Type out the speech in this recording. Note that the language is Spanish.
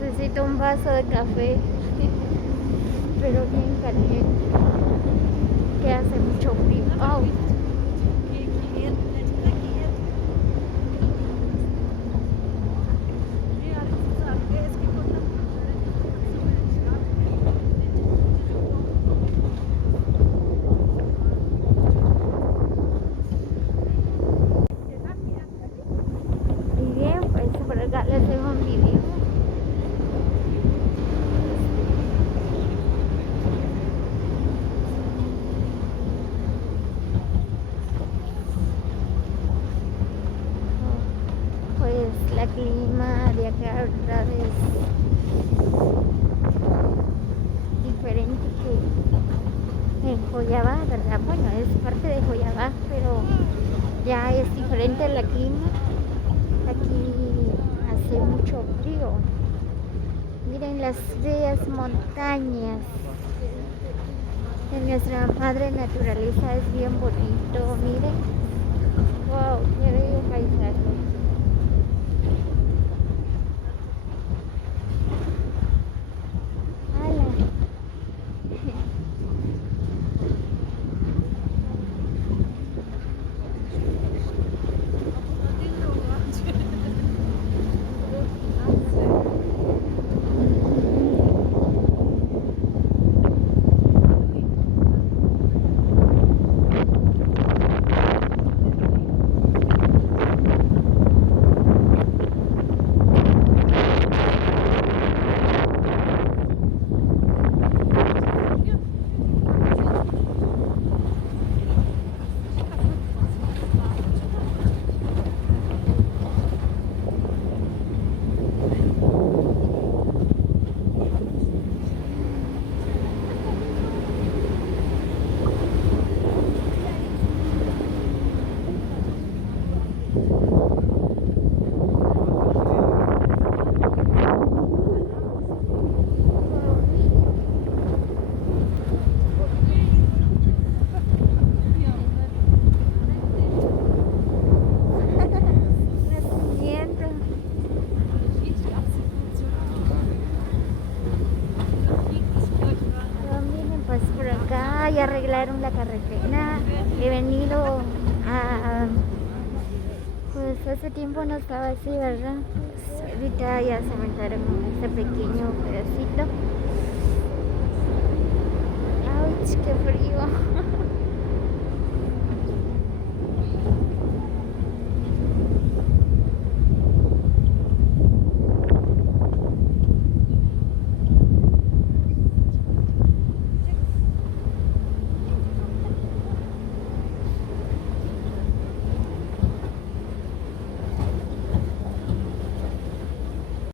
Necesito un vaso de café, pero bien caliente, que hace mucho frío. Au. Y bien, pues por acá les dejo un video. Pues la clima de acá ahorita es diferente que en Joyabá, ¿verdad? Bueno, es parte de Joyabá, pero ya es diferente la clima. Aquí hace mucho frío. Miren las bellas montañas. En nuestra madre naturaleza es bien bonito. Miren, wow, qué bello paisaje. ¡Hala! Nacimiento. Pero miren, pues por acá ya arreglaron la carretera. He venido a... Pues hace tiempo no estaba así, ¿verdad? Pues ahorita ya se aventaron este pequeño pedacito. ¡Auch! ¡Qué frío!